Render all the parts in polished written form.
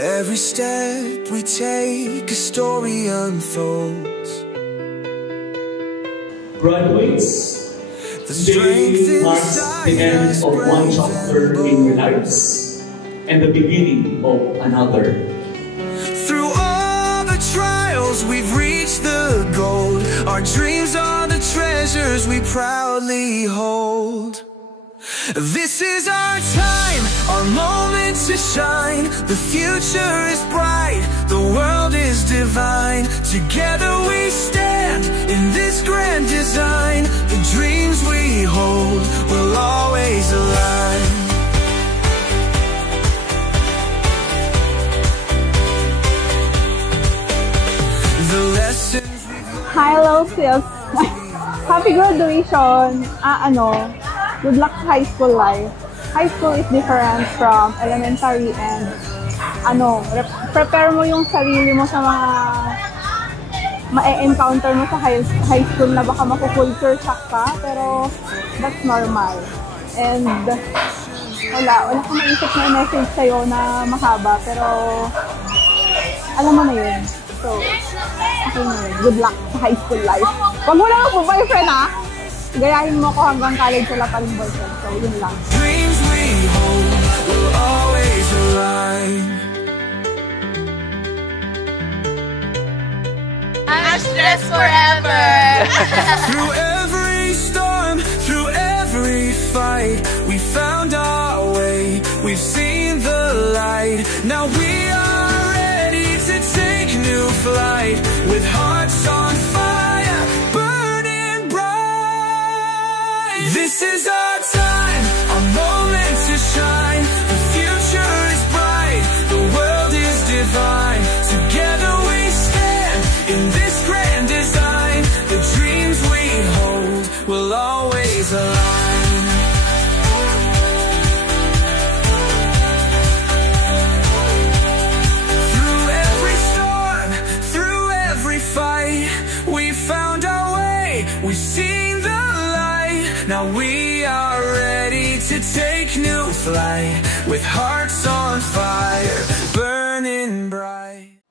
Every step we take, a story unfolds. Graduates, today marks the end of one chapter in your lives and the beginning of another. Through all the trials, we've reached the goal. Our dreams are the treasures we proudly hold. This is our time, our moment to shine. The future is bright, the world is divine. Together we stand in this grand design. The dreams we hold will always align. The lessons Hello, sis. Happy graduation. Good luck sa high school life. High school is different from elementary and prepare mo yung sarili mo sa mga ma-encounter mo sa high school na baka maku-culture shock ka, pero that's normal. And wala kang maisip na message sa'yo na mahaba, pero alam mo na yun. So, okay na yun. Good luck sa high school life. Huwag mo lang po boyfriend ha! Gayahin mo ko hanggang college wala pa rin boyfriend. So, yun lang. Dreams we hold will always align. Ashless forever! Through every storm, through every fight, we found our way, we've seen the light. Now we are ready to take new flight, with hearts on fire, burning bright. This is our time, our moment to shine. The future is bright, the world is divine. Together we stand in this grand design. The dreams we hold will always align. Through every storm, through every fight, we found our way, we've seen the light. Now we are ready to take new flight, with hearts on fire, burning bright.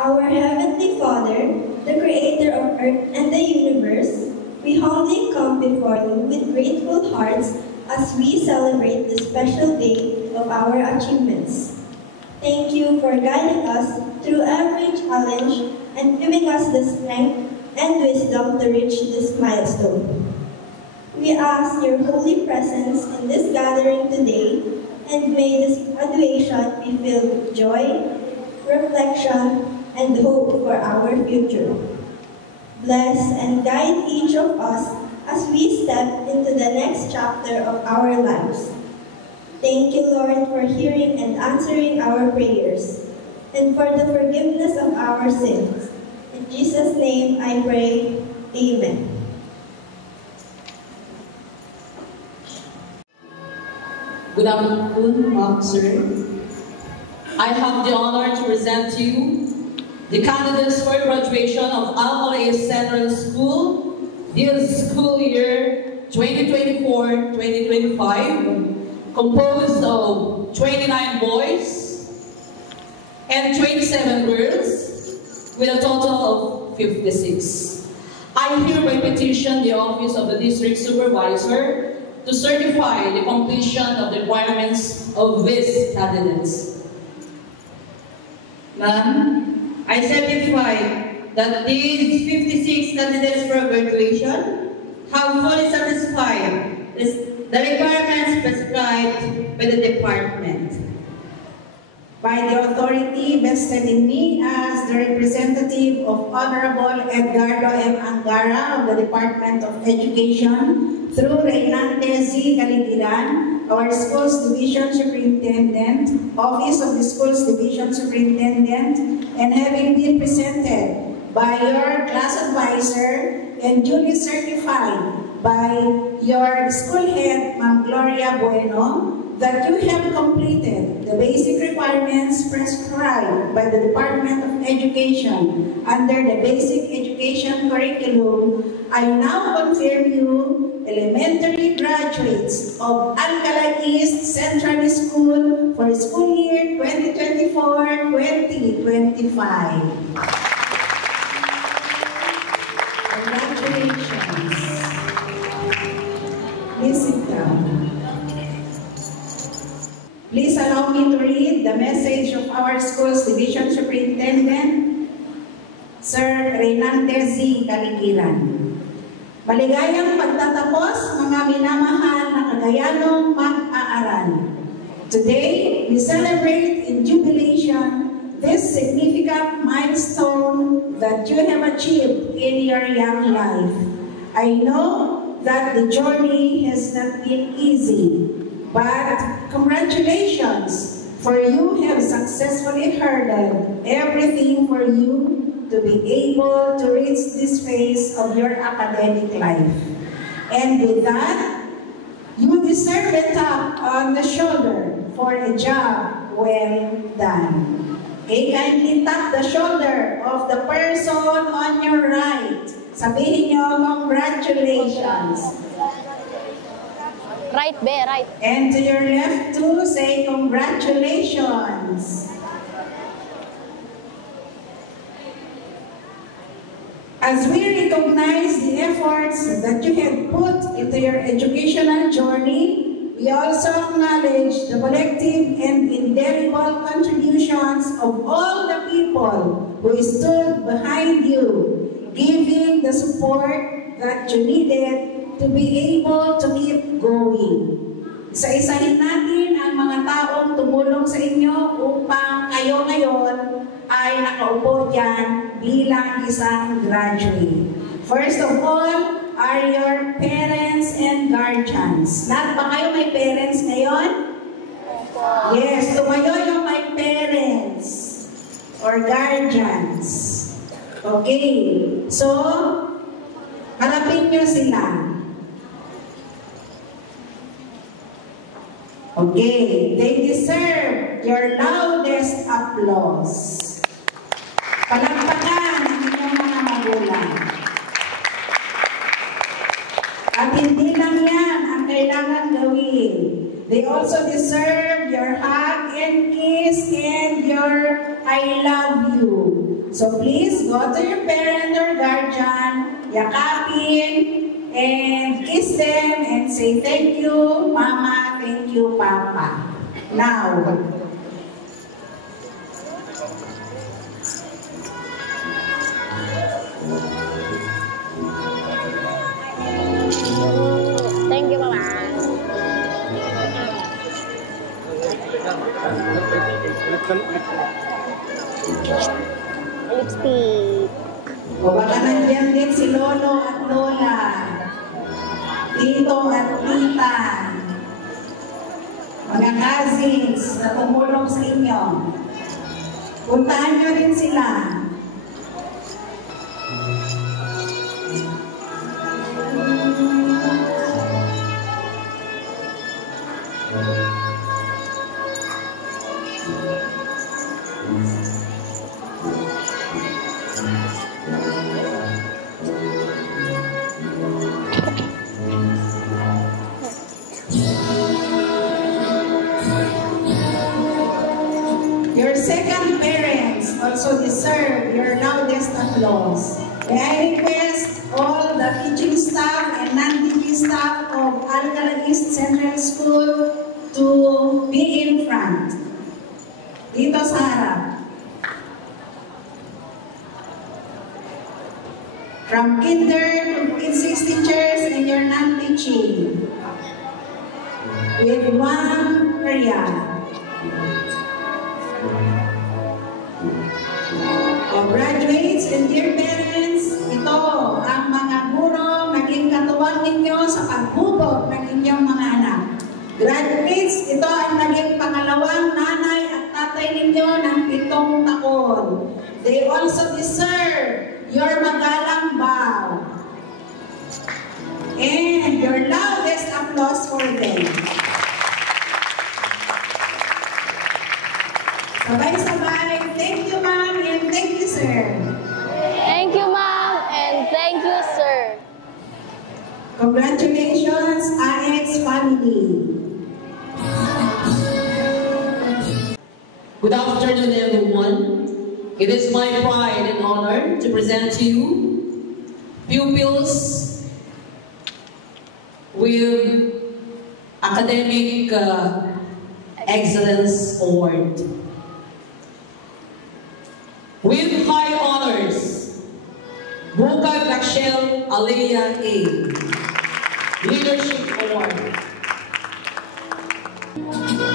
Our Heavenly Father, the Creator of earth and the universe, we humbly come before you with grateful hearts as we celebrate the special day of our achievements. Thank you for guiding us through every challenge and giving us the strength and wisdom to reach this milestone. We ask your holy presence in this gathering today, and may this graduation be filled with joy, reflection, and hope for our future. Bless and guide each of us as we step into the next chapter of our lives. Thank you, Lord, for hearing and answering our prayers, and for the forgiveness of our sins. In Jesus' name I pray, Amen. Good afternoon, sir. I have the honor to present to you the candidates for graduation of Alcala East Central School this school year 2024-2025, composed of 29 boys and 27 girls, with a total of 56. I hereby petition the Office of the District Supervisor to certify the completion of the requirements of these candidates. Ma'am, I certify that these 56 candidates for graduation have fully satisfied the requirements prescribed by the department. By the authority vested in me as the representative of Honorable Edgardo M. Angara of the Department of Education, through Reynante Z. Caligiran, our Schools Division Superintendent, Office of the Schools Division Superintendent, and having been presented by your class advisor and duly certified by your school head, Ma'am Gloria Bueno, that you have completed the basic requirements prescribed by the Department of Education under the Basic Education Curriculum, I now confirm you elementary graduates of Alcala East Central School for school year 2024-2025. Congratulations. Please sit down. Please allow me to read the message of our school's Division Superintendent, Sir Reynante Z. Kalikiran. Maligayang pagtatapos, mga minamahal na Cagayanong mag-aaral. Today, we celebrate in jubilation this significant milestone that you have achieved in your young life. I know that the journey has not been easy, but congratulations, for you have successfully hurdled everything for you to be able to reach this phase of your academic life. And with that, you deserve a tap on the shoulder for a job well done. Okay, kindly tap the shoulder of the person on your right. Sabihin nyo, congratulations. Right, be, right. And to your left too, say congratulations. As we recognize the efforts that you have put into your educational journey, we also acknowledge the collective and indelible contributions of all the people who stood behind you, giving the support that you needed to be able to keep going. Isa-isahin natin ang mga taong tumulong sa inyo upang kayo ngayon ay nakaupo dyan bilang isang graduate. First of all, are your parents and guardians. Lahat ba kayo may parents ngayon? Yes, tumayo yung may parents or guardians. Okay, so harapin nyo sila. Okay, they deserve your loudest applause. Palakpakan ang inyong mga magulang. At hindi lang yan ang kailangan gawin. They also deserve your hug and kiss and your I love you. So please go to your parent or guardian, yakapin, and kiss them and say thank you, Mama, thank you, Papa. Now, Thank you, Mama. Lipstick. o baka nandiyan din si Lolo at Lola, Tito at Tita, mga cousins na tumulong sa inyo. Puntahan nyo rin sila. Your second parents also deserve your loudest applause. May I request all the teaching staff and non-teaching staff of Alcala East Central School to be in front. Dito sa harap. From kinder to K6 teachers and your non-teaching. With one prayer. Graduates and dear parents, ito ang mga guro naging katuwang ninyo sa pagbubog ng inyong mga anak. Graduates, ito ang naging pangalawang nanay at tatay ninyo ng 7 taon. They also deserve your magalang bow and your loudest applause for them. Sabay-sabay. Thank you, ma'am, and thank you, sir. Thank you, ma'am, and thank you, sir. Congratulations, Annex family. Good afternoon, everyone. It is my pride and honor to present to you pupils with Academic Excellence Award. With high honors, Bukag Rachel Alea A. Leadership Award.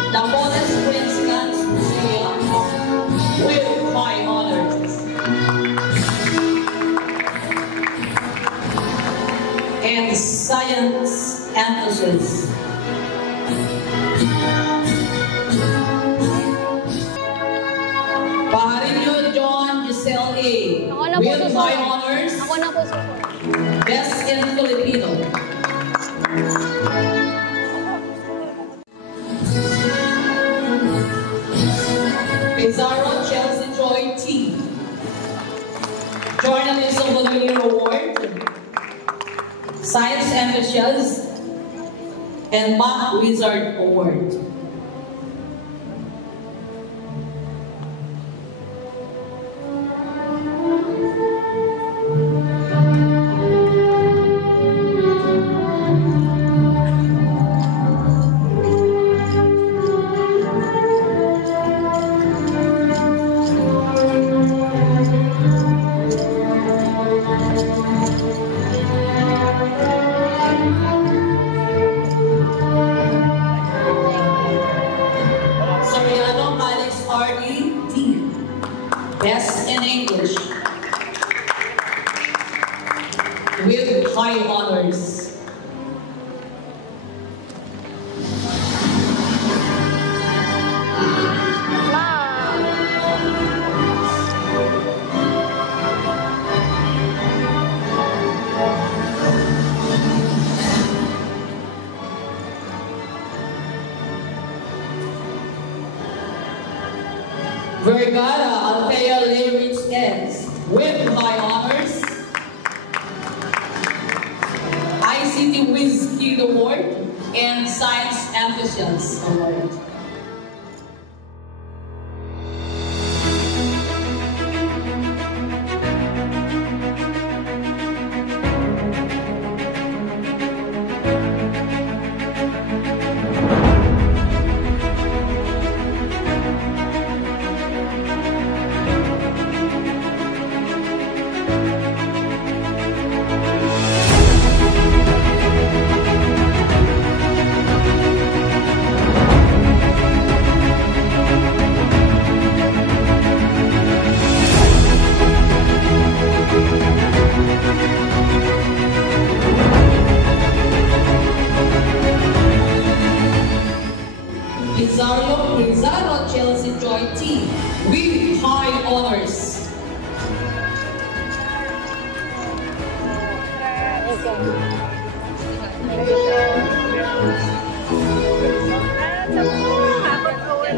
Napoles Prince Lance Museum with high honors. And Science Emphasis. Paharillo John Giselle A. With high honors. Ako na po susunod. Best in Filipino. Pizarro Chelsea Joy T. Journalism Volume Award. Science Enthusiast and Math Wizard Award. Best in English with high honors. Vergara Althea Leyrich S. with high honors. ICT Whiz Kid Award and Science Enthusiast Award. Pizarro Chelsea Joy T. with high honors.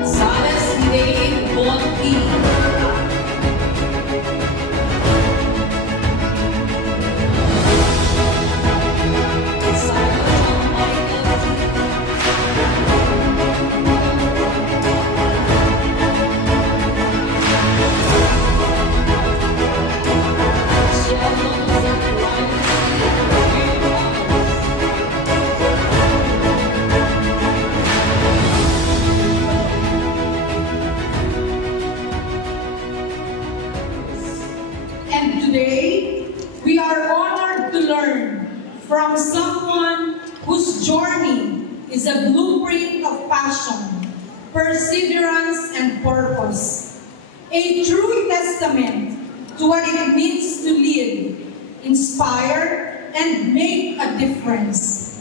Salas Dave Bon T. And today, we are honored to learn from someone whose journey is a blueprint of passion, perseverance, and purpose. A true testament to what it means to live, inspire, and make a difference.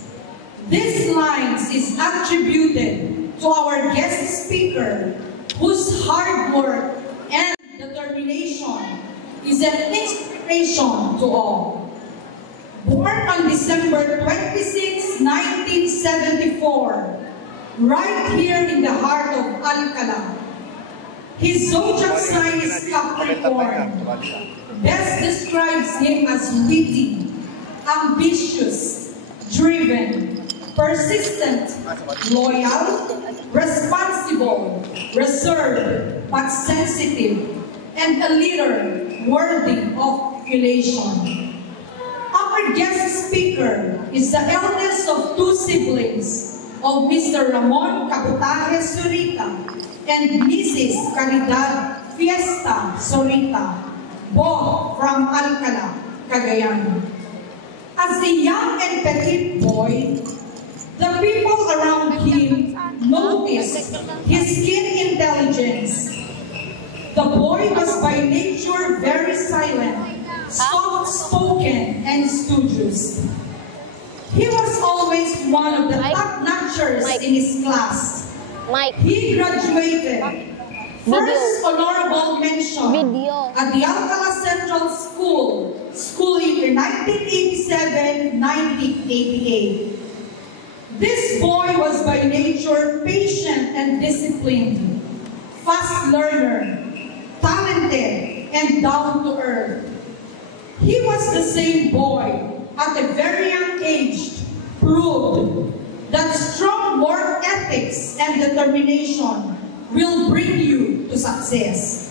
This line is attributed to our guest speaker, whose hard work and determination is an inspiration to all. Born on December 26, 1974, right here in the heart of Alcala, His zodiac sign is Capricorn. Best describes him as witty, ambitious, driven, persistent, loyal, responsible, reserved, but sensitive, and a leader worthy of emulation. Our guest speaker is the eldest of two siblings of Mr. Ramon Cabutaje Zurita and Mrs. Caridad Fiesta Zurita, both from Alcala, Cagayan. As a young and petite boy, the people around him noticed his keen intelligence. The boy was by nature very silent, soft-spoken, and studious. He was always one of the top-notchers in his class. He graduated first honorable mention at the Alcala Central School year 1987-1988. This boy was by nature patient and disciplined, fast learner, talented, and down to earth. He was the same boy at a very young age proved that strong work ethics and determination will bring you to success.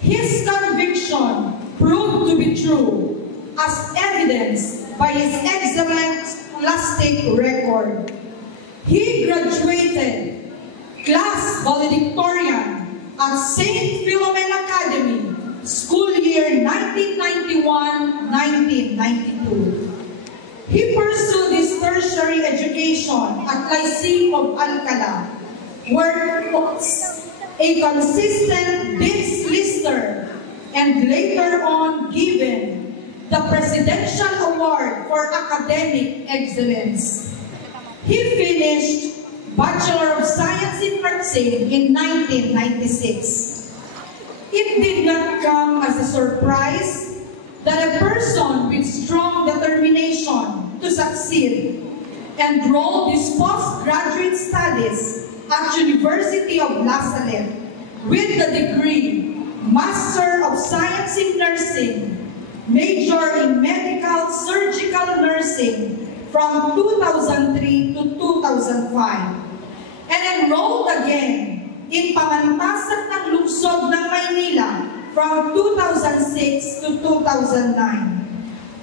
His conviction proved to be true, as evidenced by his excellent scholastic record. He graduated class valedictorian at St. Philomena Academy, school year 1991-1992. He pursued his tertiary education at Lyceum of Alcala, where he was a consistent Dean's Lister and later on given the Presidential Award for Academic Excellence. He finished Bachelor of Science in Nursing in 1996. It did not come as a surprise that a person with strong determination to succeed enrolled his postgraduate studies at University of La Salle with the degree Master of Science in Nursing, major in Medical Surgical Nursing from 2003 to 2005, and enrolled again in Pamantasan ng Lungsod ng Maynila from 2006 to 2009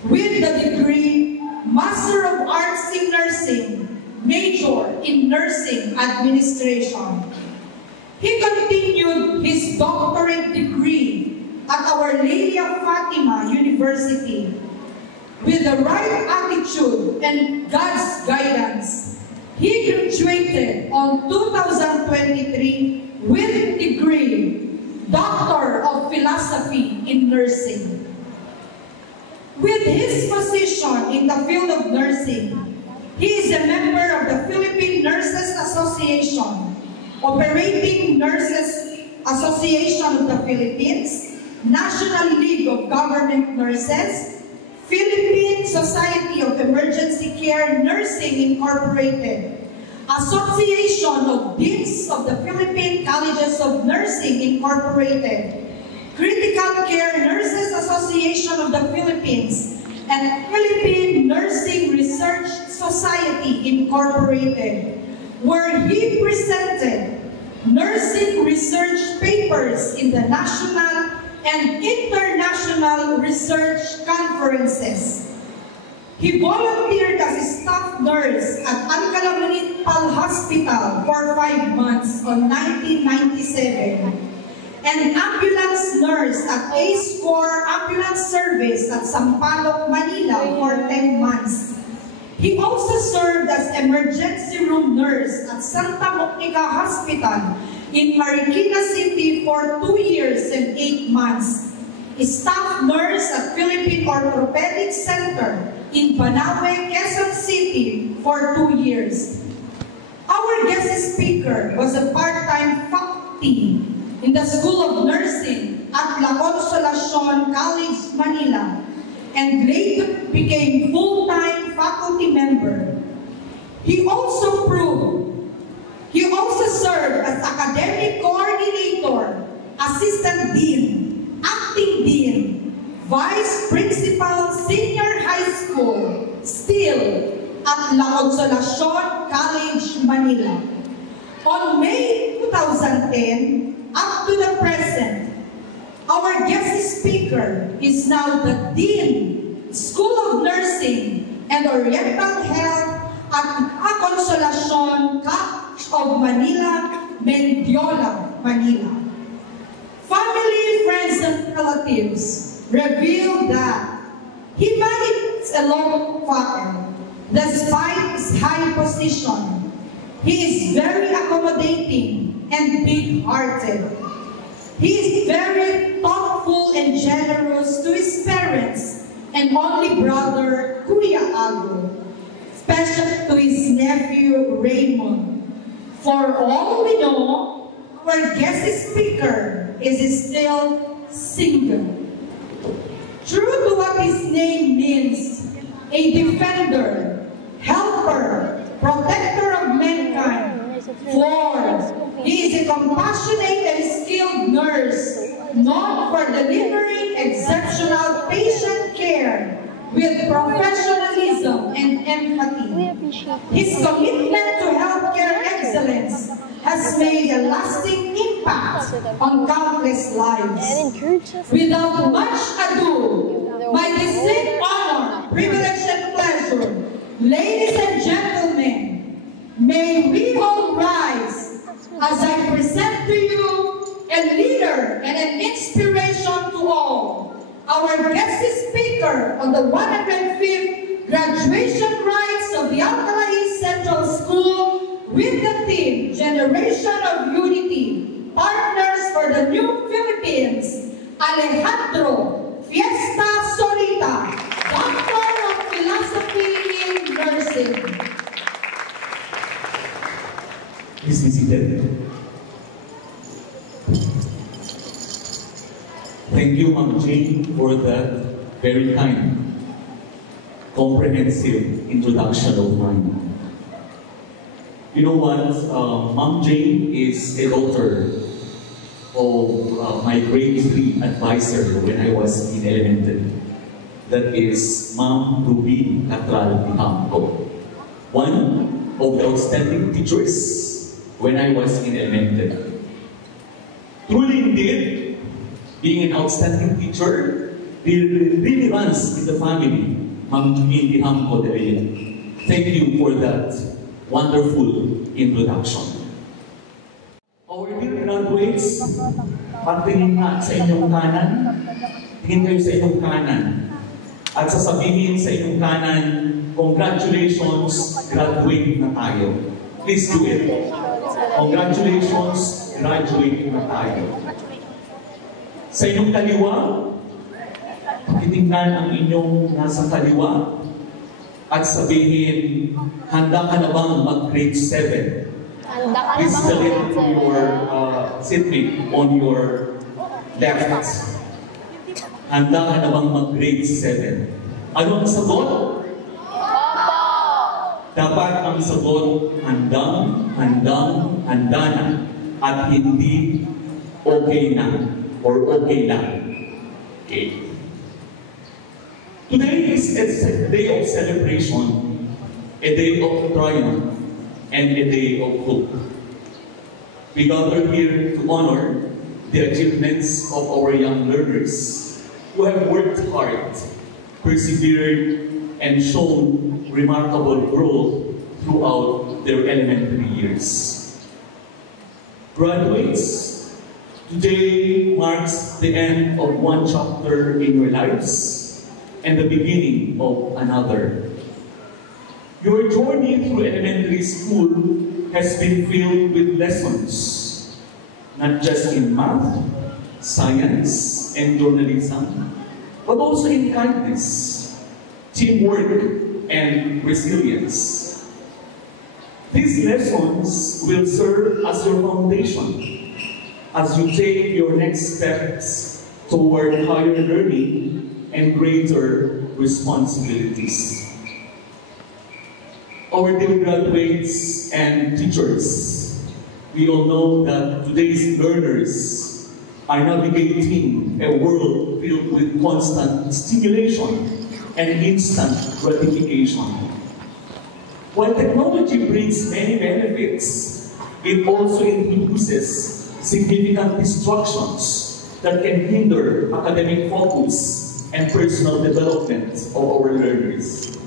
with the degree Master of Arts in Nursing, major in Nursing Administration. He continued his doctorate degree at Our Lady of Fatima University. With the right attitude and God's guidance, he graduated on 2023 with degree Doctor of Philosophy in Nursing. With his position in the field of nursing, he is a member of the Philippine Nurses Association, Operating Nurses Association of the Philippines, National League of Government Nurses, Philippine Society of Emergency Care Nursing Incorporated, Association of Deans of the Philippine Colleges of Nursing Incorporated, Critical Care Nurses Association of the Philippines, and Philippine Nursing Research Society Incorporated, where he presented nursing research papers in the national and international research conferences. He volunteered as a staff nurse at Alcala Municipal Hospital for 5 months on 1997, and ambulance nurse at Ace Corps Ambulance Service at Sampaloc, Manila for 10 months. He also served as emergency room nurse at Santa Monica Hospital in Marikina City for 2 years and 8 months. Staff nurse at Philippine Orthopedic Center in Banawe, Quezon City for 2 years. Our guest speaker was a part-time faculty in the School of Nursing at La Consolacion College, Manila, and later became full-time faculty member. He also served as academic coordinator at La Consolacion College, Manila. On May 2010, up to the present, our guest speaker is now the Dean, School of Nursing and Oriental Health at La Consolacion College of Manila, Mendiola, Manila. Family, friends, and relatives reveal that he managed a long father. Despite his high position, he is very accommodating and big-hearted. He is very thoughtful and generous to his parents and only brother, Kuya Ago, special to his nephew, Raymond. For all we know, our guest speaker is still single. True to what his name means, a defender, helper, protector of mankind. For he is a compassionate and skilled nurse, known for delivering exceptional patient care with professionalism and empathy. His commitment to healthcare excellence has made a lasting impact on countless lives. Without much ado, my distinct honor, privilege, and pleasure, ladies and gentlemen, may we all rise as I present to you a leader and an inspiration to all, our guest speaker on the 105th graduation rites of the Alcala East Central School with the theme, Generation of Unity, Partners for the New Philippines, Alejandro Fiesta Solita, Doctor of Philosophy in Nursing. Please be seated. Thank you, Ma'am Jane, for that very kind, comprehensive introduction of mine. You know what? Ma'am Jane is a daughter of my grade 3 advisor when I was in elementary. That is Ma'am Ruby Catral Dihamco, one of the outstanding teachers when I was in elementary. Truly indeed, being an outstanding teacher really runs in the family, Ma'am Ruby Dihamco de Villa. Thank you for that wonderful introduction. Our dear graduates, patingin nga sa inyong kanan, tingin kayo sa inyong kanan, at sasabihin sa inyong kanan, congratulations, graduate na tayo. Please do it. Congratulations, graduate na tayo. Sa inyong kaliwa, titingnan ang inyong nasa kaliwa, at sabihin, handa ka na bang mag-grade 7? Handa ka na Please bang tell it mag-grade to 7? your seatmate on your left. Handa ka na bang mag-grade 7? Ano ang sagot? Opo! Dapat ang sagot, handa na, at hindi okay na, or okay lang. Okay. Today is a day of celebration, a day of triumph, and a day of hope. We gather here to honor the achievements of our young learners who have worked hard, persevered, and shown remarkable growth throughout their elementary years. Graduates, today marks the end of one chapter in your lives and the beginning of another. Your journey through elementary school has been filled with lessons, not just in math, science, and journalism, but also in kindness, teamwork, and resilience. These lessons will serve as your foundation as you take your next steps toward higher learning and greater responsibilities. Our dear graduates and teachers, we all know that today's learners are navigating a world filled with constant stimulation and instant gratification. While technology brings many benefits, it also introduces significant distractions that can hinder academic focus and personal development of our learners.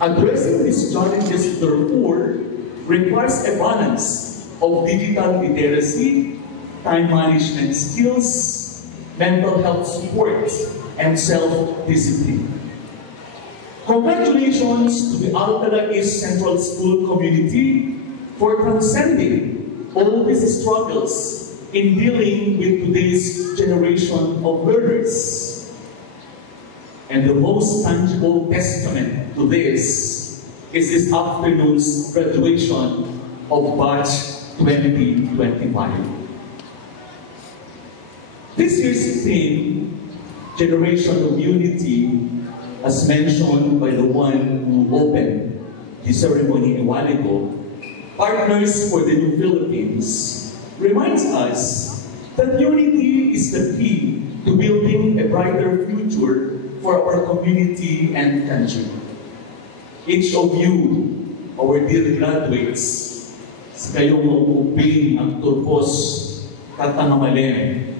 Addressing these challenges, therefore, requires a balance of digital literacy, time management skills, mental health support, and self-discipline. Congratulations to the Alcala East Central School community for transcending all these struggles in dealing with today's generation of learners. And the most tangible testament to this is this afternoon's graduation of Batch 2025. This year's theme, Generation of Unity, as mentioned by the one who opened the ceremony a while ago, Partners for the New Philippines, reminds us that unity is the key to building a brighter future for our community and country. Each of you, our dear graduates, sa kayong maupupin ang turbos katangamalen.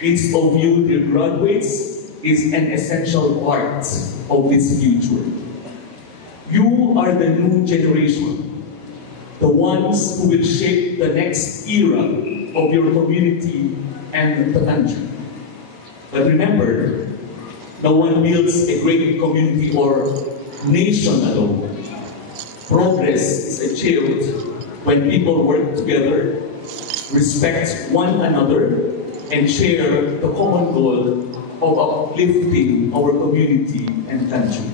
Each of you, dear graduates, is an essential part of this future. You are the new generation, the ones who will shape the next era of your community and the country. But remember, no one builds a great community or nation alone. Progress is achieved when people work together, respect one another, and share the common goal of uplifting our community and country.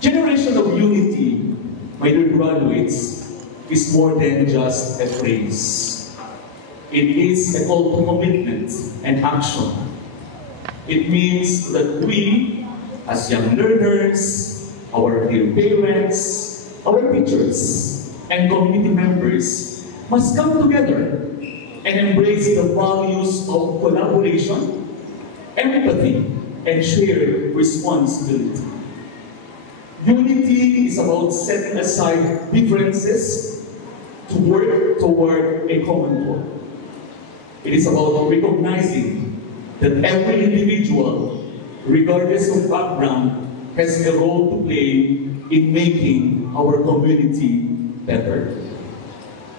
Generation of Unity, my dear graduates, is more than just a phrase. It is a call to commitment and action. It means that we, as young learners, our dear parents, our teachers, and community members must come together and embrace the values of collaboration, empathy, and shared responsibility. Unity is about setting aside differences to work toward a common goal. It is about recognizing that every individual, regardless of background, has a role to play in making our community better.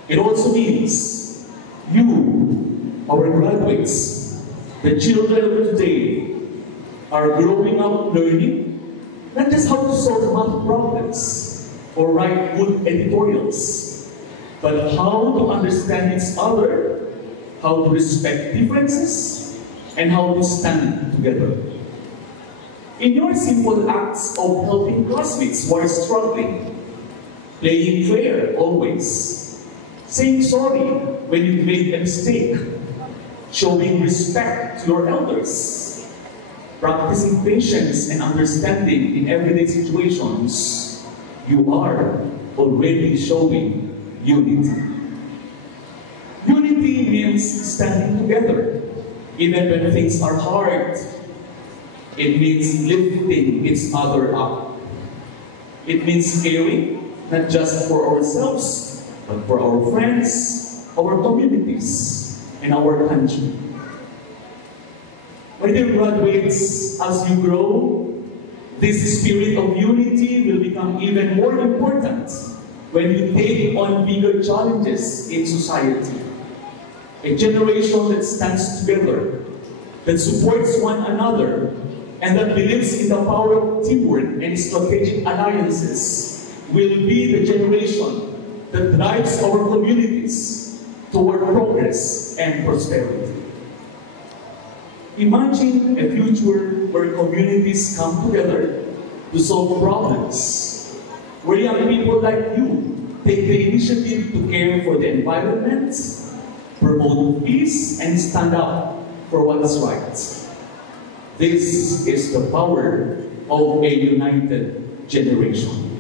It also means you, our graduates, the children of today, are growing up learning not just how to solve math problems or write good editorials, but how to understand each other, how to respect differences, and how to stand together. In your simple acts of helping classmates who are struggling, playing fair always, saying sorry when you made a mistake, showing respect to your elders, practicing patience and understanding in everyday situations, you are already showing unity. Unity means standing together, even when things are hard. It means lifting each other up. It means caring, not just for ourselves, but for our friends, our communities, and our country. My dear graduates, as you grow, this spirit of unity will become even more important when you take on bigger challenges in society. A generation that stands together, that supports one another, and that believes in the power of teamwork and strategic alliances will be the generation that drives our communities toward progress and prosperity. Imagine a future where communities come together to solve problems, where young people like you take the initiative to care for the environment, promote peace, and stand up for what is right. This is the power of a united generation.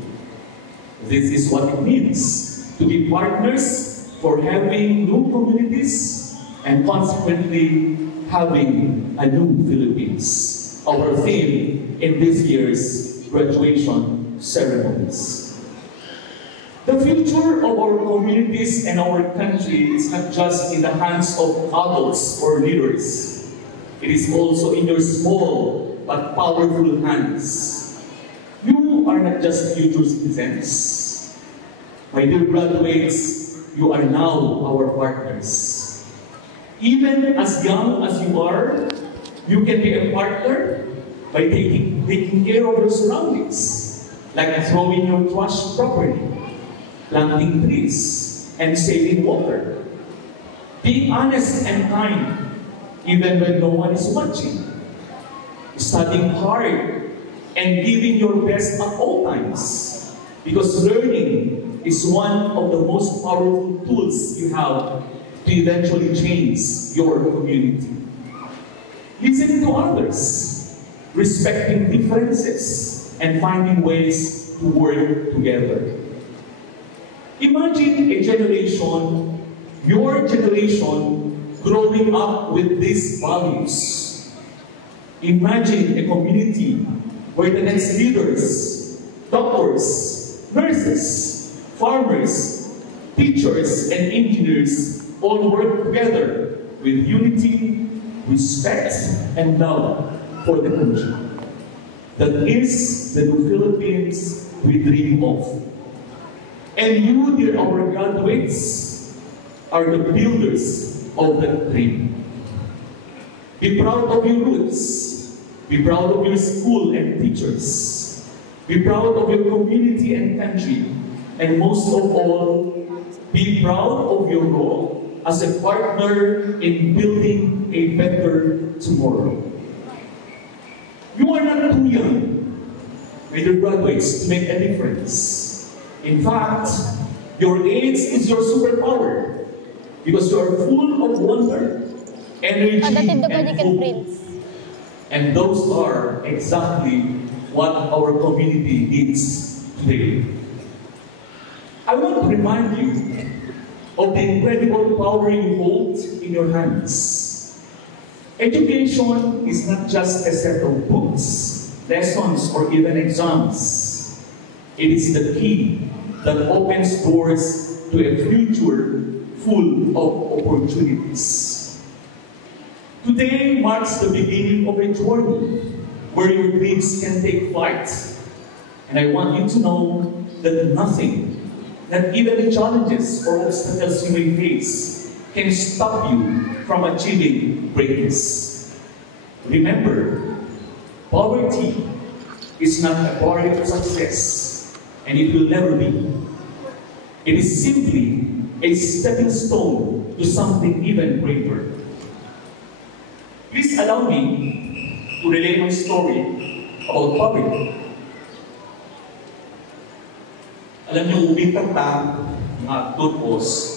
This is what it means to be partners for having new communities and consequently having a new Philippines. Our theme in this year's graduation ceremonies. The future of our communities and our country is not just in the hands of adults or leaders. It is also in your small but powerful hands. You are not just future citizens. My dear graduates, you are now our partners. Even as young as you are, you can be a partner by taking care of your surroundings, like throwing your trash properly, planting trees, and saving water. Being honest and kind, even when no one is watching. Studying hard and giving your best at all times, because learning is one of the most powerful tools you have to eventually change your community. Listening to others, respecting differences, and finding ways to work together. Imagine a generation, your generation, growing up with these values. Imagine a community where the next leaders, doctors, nurses, farmers, teachers, and engineers all work together with unity, respect, and love for the country. That is the new Philippines we dream of. And you, dear our graduates, are the builders of that dream. Be proud of your roots. Be proud of your school and teachers. Be proud of your community and country. And most of all, be proud of your role as a partner in building a better tomorrow. You are not too young, my dear graduates, to make a difference. In fact, your age is your superpower because you are full of wonder, energy, and hope. And those are exactly what our community needs today. I want to remind you of the incredible power you hold in your hands. Education is not just a set of books, lessons, or even exams. It is the key that opens doors to a future full of opportunities. Today marks the beginning of a journey where your dreams can take flight. And I want you to know that nothing, not even the challenges or obstacles you may face, can stop you from achieving greatness. Remember, poverty is not a barrier to success, and it will never be. It is simply a stepping stone to something even greater. Please allow me to relate my story about poverty. Alam niyo, ubing tata, mga turkos,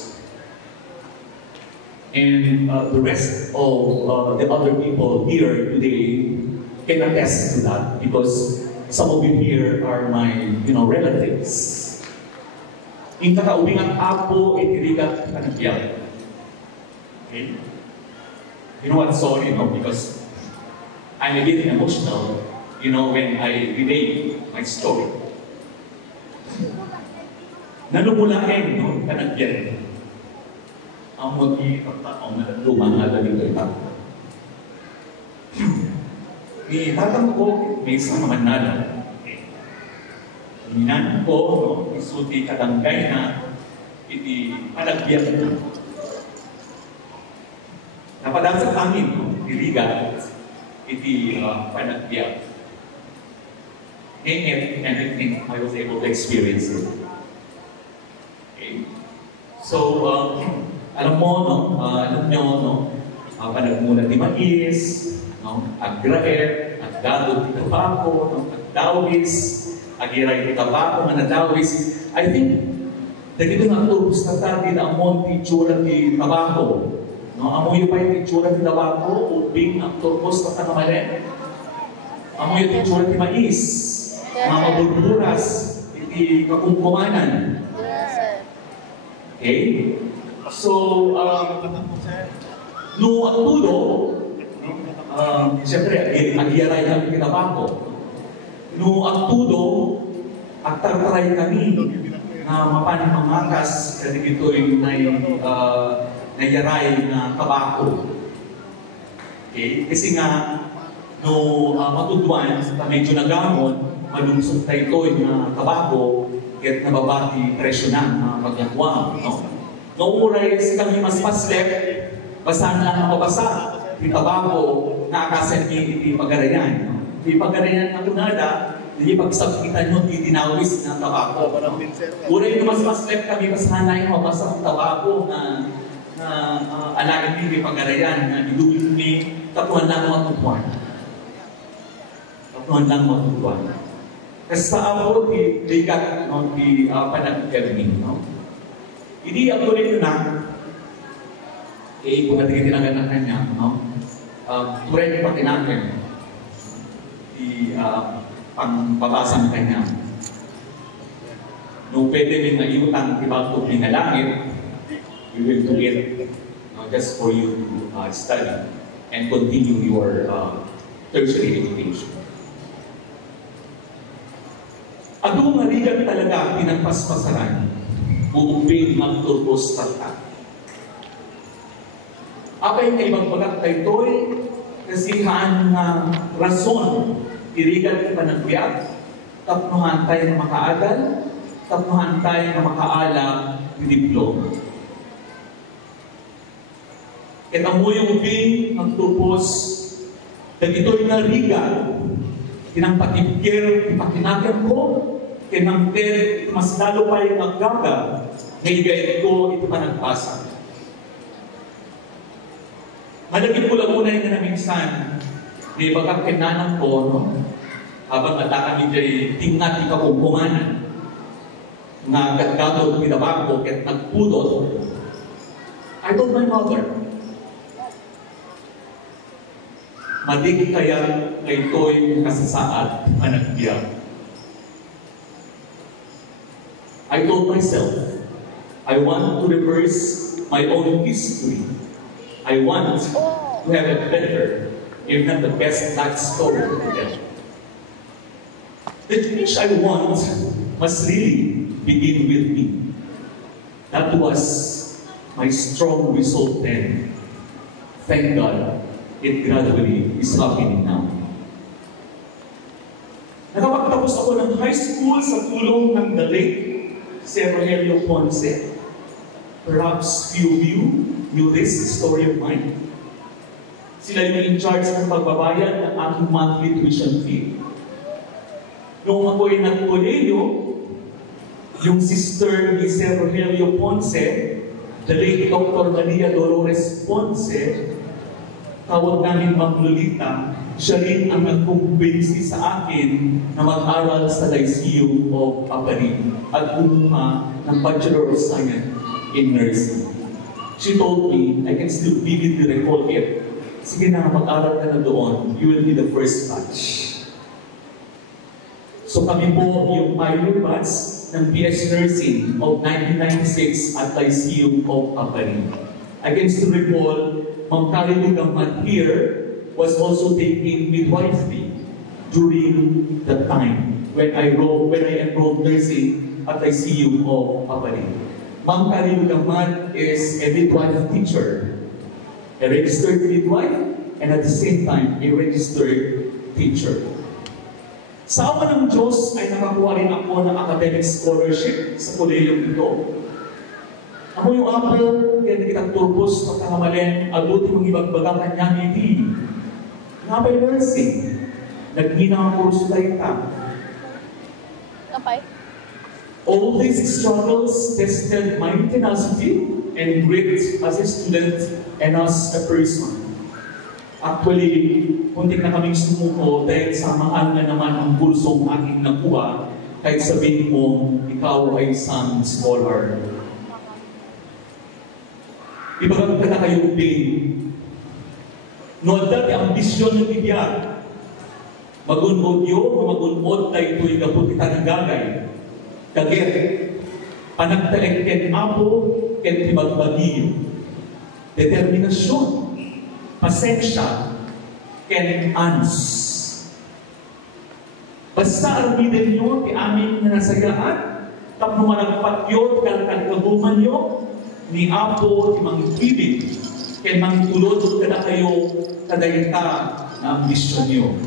and the rest of the other people here today can attest to that because some of you here are my relatives. In kakaubing ang apo, itirigat kanagyan. Okay? You know what? Sorry, because I'm a bit emotional, when I relate my story. Nanumulain, kanagyan. Ang mag-iipagtaong na lumangala dito ito. Ni tatang ko, may isang manala. Minan ko, isuti katanggay na iti panagbiyak na. Napadaan sa amin, diligat, iti panagbiyak. And everything I was able to experience it. Okay. So, alam nyo, panagmulat ni mais, agraer, agdadod ni tabako, agdawis, agiray ni tabako, manadawis. I think, dagito nga turus na tagi na amon ti tsura ni tabako. Amoy pa yung tsura ni tabako, ubing ang turkos na kanamalen. Amoy yung tsura ni mais, mga mabulburas, iti kakumkumanan. Okay? So, no ang tulo, siyempre, agiyaray lang yung tabako. no agtudo, at tartaray kami na mapanmangakas kasi ito'y nayaray na tabako. Okay? Kasi nga, no matudwan, medyo nagamon, malungsog tayo ito'y na tabako, at nababati presyo na pagyakwa. No? Noong uray, kami mas paslep, basta na mabasa, di tabako, na akasan iti pagarayan. Di pagarayan na kunada, hindi pagsakitan nyo, titinawis ng tabako. Uray na mas paslep kami, basta na yung mabasa ng tabako na alagin hindi pagarayan, na idubit ni tatuan lang matutuan. Tatuan lang matutuan. Kasi sa ako, di kat, di panagkagamin, no? Hindi ako rin na, kung natin tinagan na kanya, no? Turay pa tinagan, di pangbabasang kanya. No, pwede rin na iutang tibagtog ni na langit, we will do it just for you to study and continue your tertiary education. Ado nga rigan talaga pinagpaspasaran, bubing magturpos tarta. Apay nga ibang bagat taytoy, kasihan nga rason, irigan ka panagbiyak, tapnuhan tayo na makaagal, tapnuhan tayo na makaala ng diploma. Kaya mo yung ubing magturpos, dagito'y narigan, kinangpatibkir, ipakinagan ko, kinangkir, mas lalo pa yung maggaga, ngayon ko ito pa nagpasa. Malagit ko lang muna yung minsan, di ba kinanan ko, no? Habang ata kami dyan, tingat ikapumpumanan, nga gatgatod pinabako, ket nagpudot, I told my mother, madig kaya kay to'y kasasaad managbiyak. I told myself, I want to reverse my own history. I want to have a better, if not the best, life story together. The change I want must really begin with me. That was my strong resolve then. Thank God, it gradually is happening now. Nakapagtapos ako ng high school sa tulong ng the late Sir Rogelio Ponce. Perhaps few of you knew this story of mine. Sila yung in charge ng pagbabayad ng aking monthly tuition fee. Noong ako'y nag-koleyo, yung sister ni Sir Rogelio Ponce, the late Dr. Maria Dolores Ponce, tawag namin Ma'am Lolita, siya rin ang nag-convince sa akin na mag-aral sa Lyceum of Aparin at kumuha ng Bachelor of Science in Nursing. She told me, I can still vividly recall it, sige na, mag-aral ka na doon, you will be the first batch. So kami po yung pioneer batch ng BS Nursing of 1996 at Lyceum of Aparin. I can still recall, Ma'am Carrie Gaman here was also taking midwifery during the time when I enrolled nursing at Lyceum of Aparin. Ma'am Carrie Gaman is a midwife teacher, a registered midwife, and at the same time, a registered teacher. Sa awa ng Diyos ay nakakuha rin ako ng academic scholarship sa koleyong ito. Ako yung apel, kaya kitang turbos pagkakamalen, abuti mong ibagbagang kanyang hindi. Nga by nursing, naghinang ako sa ita. Okay. All these struggles tested my tenacity and grit as a student and as a person. Actually, kunting na kaming sumuko dahil sa mahal na naman ang kursong aking nakuha, kahit sabihin mo, ikaw ay isang scholar. Ibagang ka na kayong pain. Noon dati ang bisyon ng ibiyag, magunod yun, magunod tayo ito'y kaput kita nagagay. Kagit, panagtaek ken apo, ken tibagbagi. Determinasyon, pasensya, ken ans. Basta aramidan nyo, ti amin na nasayaan, tapno managpatyot, kalkalkaguman nyo, ni Apo, ti mangibig, kaya mangitulod kada kayo kadayta na ambisyon nyo.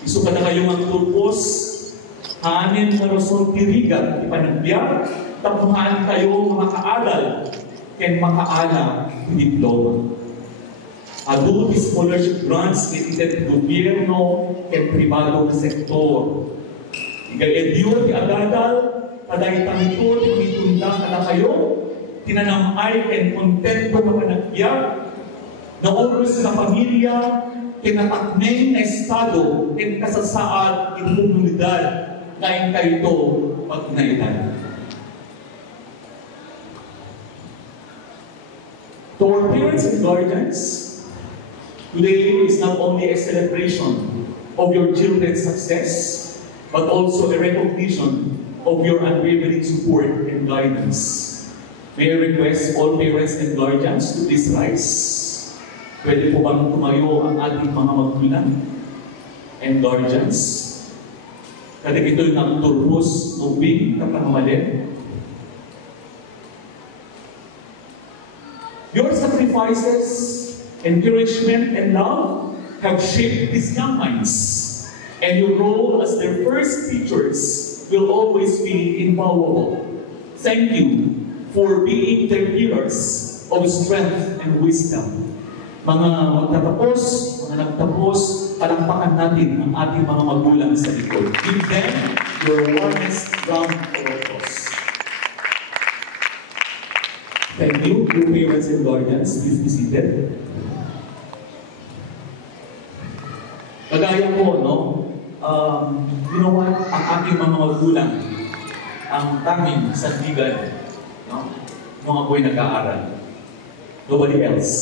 Iso kada kayo magtulpos, hanin na rason tirigan, ipanagbiyak, tapuhaan kayo makaaral, kaya makaala diploma. Adu scholarship grants ititet gobyerno ken pribado na sektor. Iga-edyo ti agadal, kadaytang ito, tinitunda kada kayo, tinanamay ken kontento na panagbiyak, na oras sa pamilya, kinatakneng na estado, ken kasasaad, in komunidad, ngayon kayo ito pag naitan. To our parents and guardians, today is not only a celebration of your children's success, but also a recognition of your unwavering support and guidance. May I request all parents and guardians to please rise. Pwede po bang tumayo ang ating mga magulang and guardians? Kada ito'y nagturbos, nubing, kapanamalin. Your sacrifices, encouragement, and love have shaped these young minds, and your role as their first teachers will always be invaluable. Thank you for being their pillars of strength and wisdom. Mga magtatapos, mga nagtapos, palakpakan natin ang ating mga magulang sa likod. Give them your warmest round of applause. Thank you, your parents and guardians. Please be seated. Kagaya po, no? You know what? Ang ating mga magulang, ang tanging sandigan, no? Mga ako'y nag-aaral. Nobody else.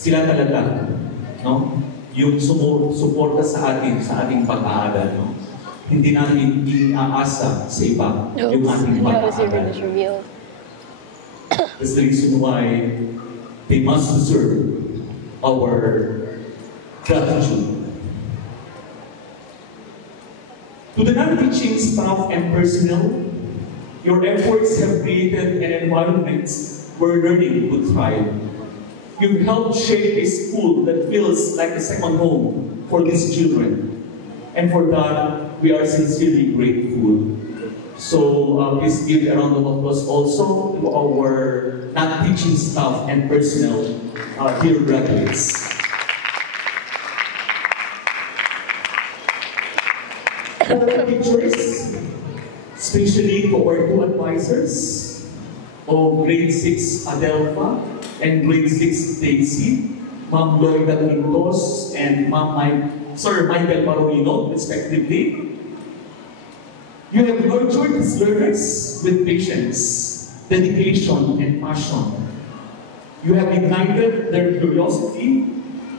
Sila talaga, no? Yung sumuporta sa ating pag-aaral, no? Hindi natin iaasa sa iba yung ating pag-aaral. That's the reason why they must deserve our gratitude. To the non-teaching staff and personnel, your efforts have created an environment where learning would thrive. You've helped shape a school that feels like a second home for these children. And for that, we are sincerely grateful. So please give a round of applause also to our non-teaching staff and personnel, dear graduates. For our teachers, especially to our two advisors of grade 6 Adelpha and grade 6 Daisy, Ma'am Lloyda Quintos and Sir Michael Paruino, respectively. You have nurtured these learners with patience, dedication, and passion. You have ignited their curiosity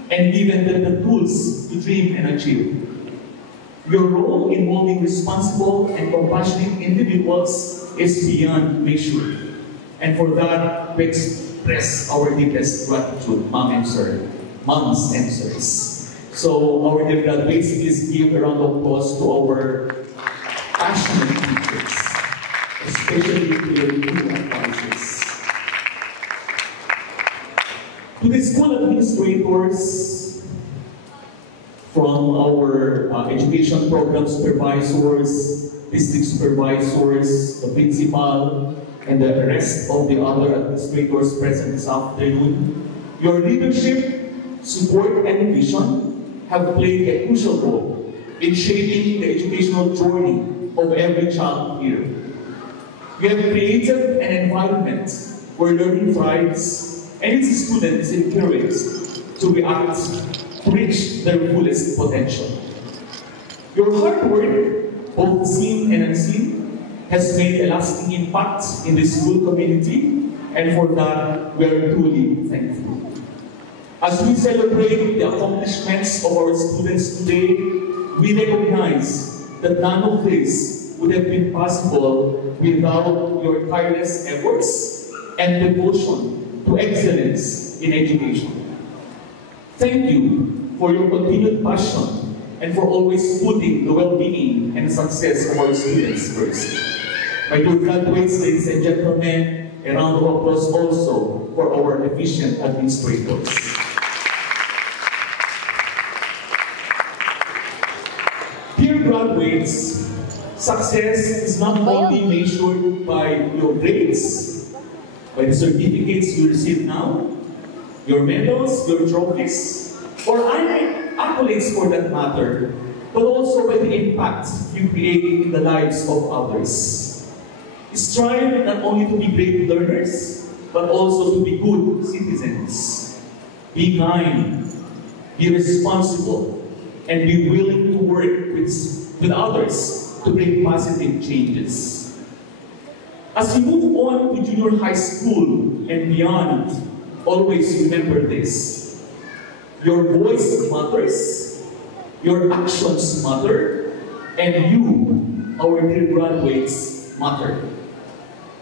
and given them the tools to dream and achieve. Your role in molding responsible and compassionate individuals is beyond measure. And for that, we express our deepest gratitude, moms and sirs. So, our dear graduates, please give a round of applause to our passionate teachers, especially to your two advisors. To the school administrators, from our education program supervisors, district supervisors, the principal, and the rest of the other administrators present this afternoon, your leadership, support, and vision have played a crucial role in shaping the educational journey of every child here. We have created an environment where learning thrives and its students encouraged to react to reach their fullest potential. Your hard work, both seen and unseen, has made a lasting impact in the school community, and for that, we are truly thankful. As we celebrate the accomplishments of our students today, we recognize that none of this would have been possible without your tireless efforts and devotion to excellence in education. Thank you for your continued passion and for always putting the well-being and success of our students first. My dear graduates, ladies and gentlemen, a round of applause also for our efficient administrators. Dear graduates, success is not only measured by your grades, by the certificates you receive now, your medals, your trophies, or accolades for that matter, but also by the impact you create in the lives of others. Strive not only to be great learners, but also to be good citizens. Be kind, be responsible, and be willing to work with others to bring positive changes. As you move on to junior high school and beyond, always remember this. Your voice matters, your actions matter, and you, our dear graduates, matter.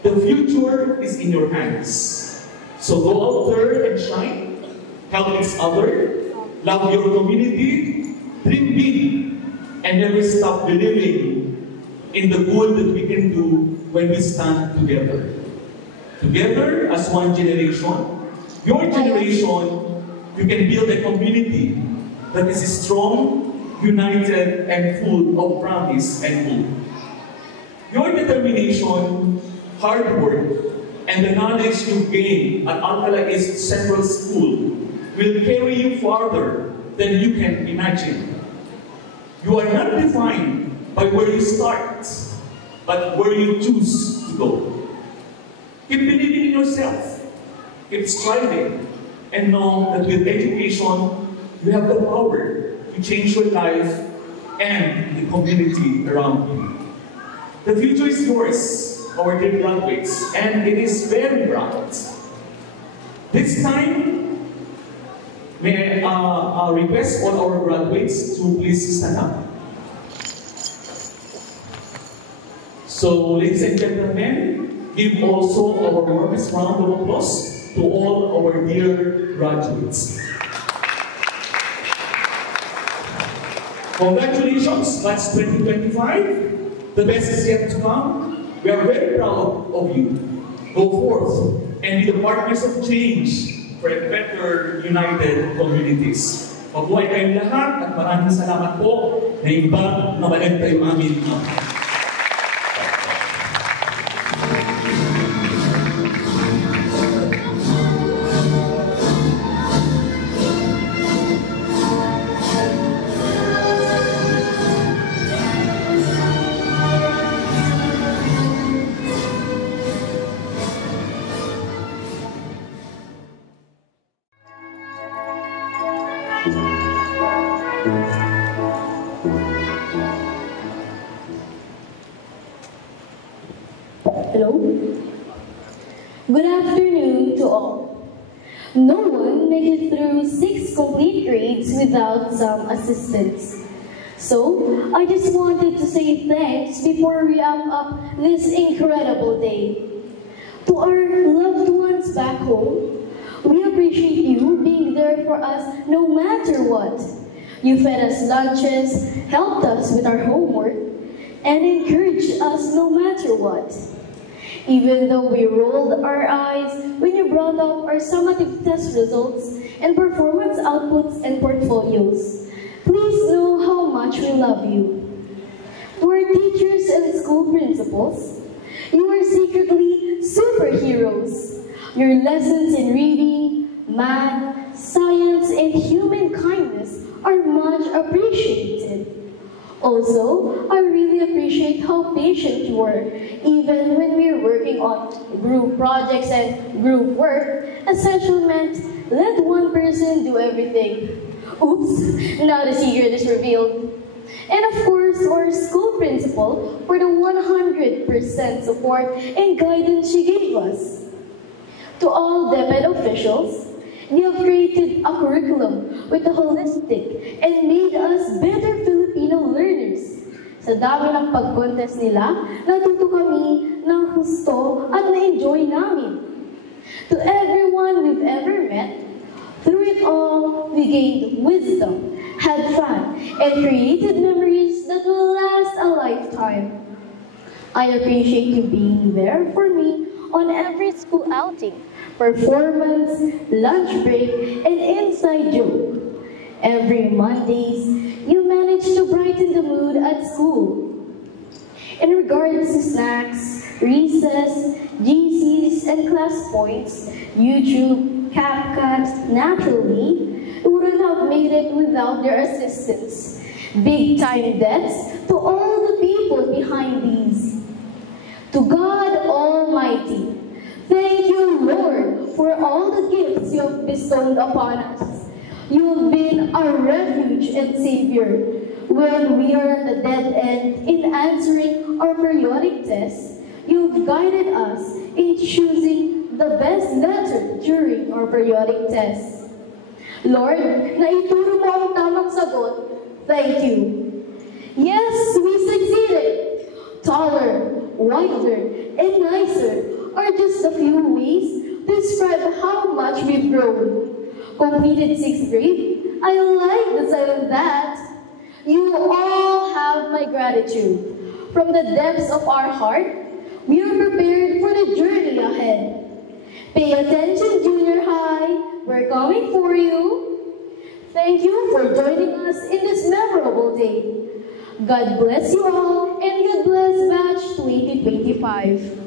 The future is in your hands. So go out there and shine, help each other, love your community, dream big, and never stop believing in the good that we can do when we stand together. Together as one generation, your generation, you can build a community that is strong, united, and full of promise and hope. Your determination, hard work, and the knowledge you gain at Alcala East Central School will carry you farther than you can imagine. You are not defined by where you start, but where you choose to go. Keep believing in yourself, keep striving, and know that with education, you have the power to change your life and the community around you. The future is yours, our dear graduates, and it is very bright. This time, may I request all our graduates to please stand up. So, ladies and gentlemen, give also our warmest round of applause to all our dear graduates. Congratulations, class 2025. The best is yet to come. We are very proud of you. Go forth and be the partners of change for a better, united communities. Mabuhay kayong lahat at maraming salamat po na iba na malenta yung amin. Hello? Good afternoon to all. No one makes it through 6 complete grades without some assistance. So, I just wanted to say thanks before we wrap up this incredible day. To our loved ones back home, we appreciate you being there for us no matter what. You fed us lunches, helped us with our homework, and encouraged us no matter what. Even though we rolled our eyes when you brought up our summative test results and performance outputs and portfolios, please know how much we love you. To our teachers and school principals, you are secretly superheroes. Your lessons in reading, math, science, and human kindness are much appreciated. Also, I really appreciate how patient you were, even when we were working on group projects and group work. Essential meant let one person do everything. Oops, now the secret is revealed. And of course, our school principal for the 100% support and guidance she gave us. To all DepEd officials, they have created a curriculum with a holistic and made us better Filipino learners. Sa dami ng pag-contest nila, natuto kami ng husto at na-enjoy namin. To everyone we've ever met, Through it all, we gained wisdom, had fun, and created memories that will last a lifetime. I appreciate you being there for me on every school outing, performance, lunch break, and inside joke. Every Mondays, you manage to brighten the mood at school. In regards to snacks, recess, GCs, and class points, YouTube, CapCut, naturally, we wouldn't have made it without their assistance. Big time debts to all the people behind these. To God Almighty, thank you, Lord, for all the gifts you have bestowed upon us. You have been our refuge and Savior. When we are at the dead end in answering our periodic tests, you have guided us in choosing the best letter during our periodic tests. Lord, naituro mo ang tamang sagot. Thank you. Yes, we succeeded. Taller, wiser, and nicer are just a few ways to describe how much we've grown. Completed 6th grade. I like the sight of that. You all have my gratitude. From the depths of our heart, we are prepared for the journey ahead. Pay attention, junior high. We're coming for you. Thank you for joining us in this memorable day. God bless you all, and God bless Batch 2025.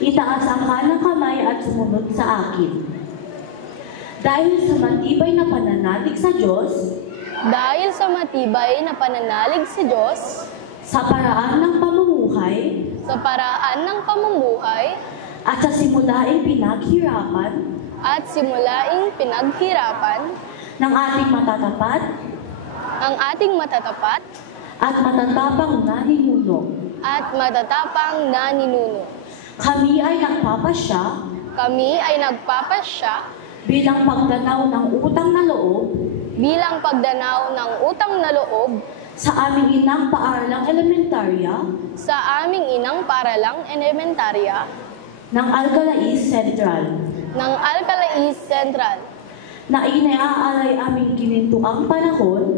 Itaas ang kanang kamay at sumunod sa akin. Dahil sa matibay na pananalig sa Diyos, dahil sa matibay na pananalig sa Diyos, sa paraan ng pamumuhay, at sa simulaing pinaghirapan, ng ating matatapat, at matatapang naninuno. Kami ay nagpapasya bilang pagdanaw ng utang na loob sa aming inang paaralang elementarya ng Alcalais Central na inaalay ang aming gintuang panahon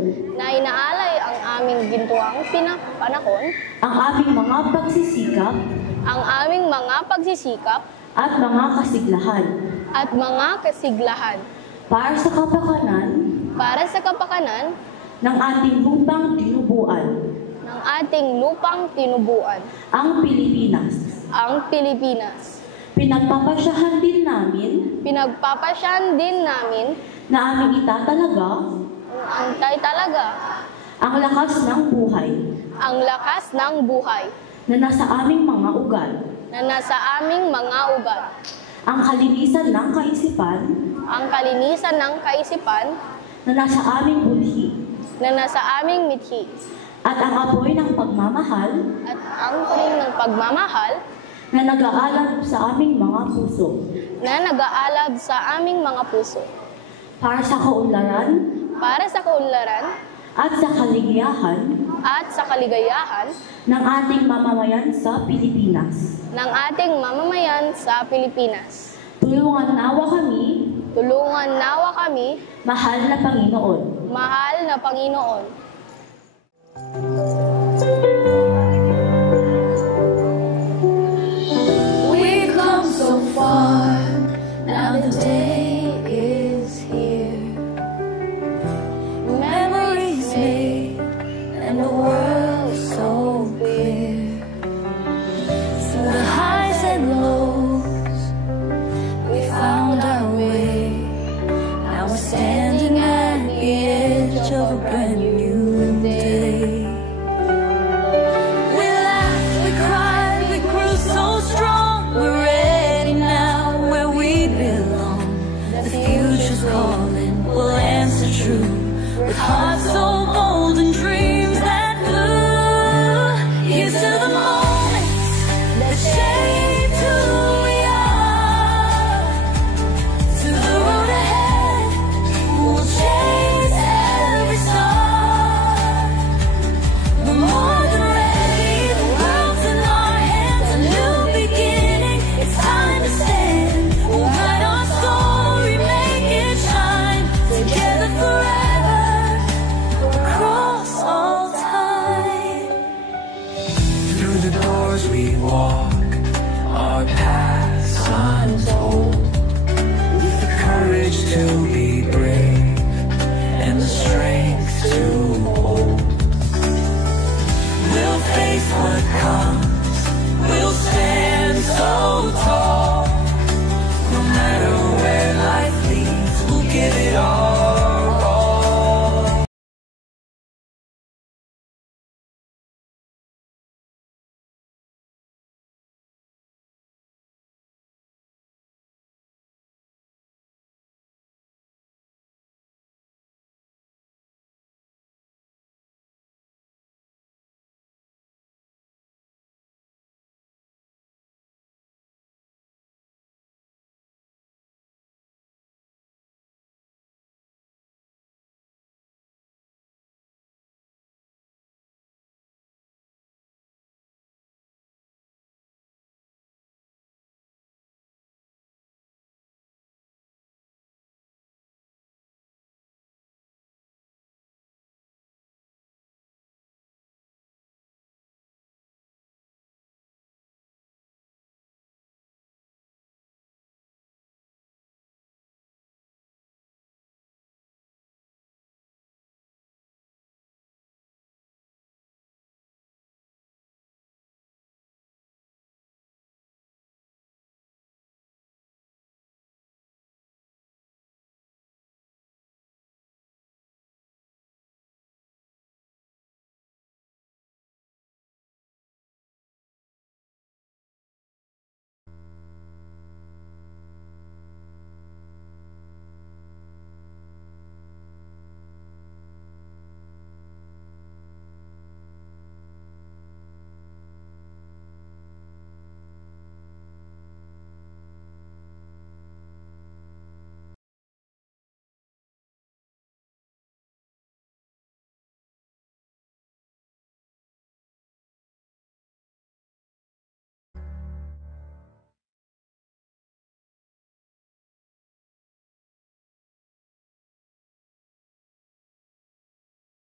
ang aming mga pagsisikap at mga kasiglahan para sa kapakanan ng ating lupang tinubuan ang Pilipinas. Pinagpapasyahan din namin na aming itatalaga ang lakas ng buhay na nasa aming mga ugat. Ang kalinisan ng kaisipan na nasa aming mithi. At ang apoy ng pagmamahal na nag-aalab sa aming mga puso. Para sa kaunlaran at sa kaligayahan ng ating mamamayan sa Pilipinas. Tulungan nawa kami, mahal na Panginoon.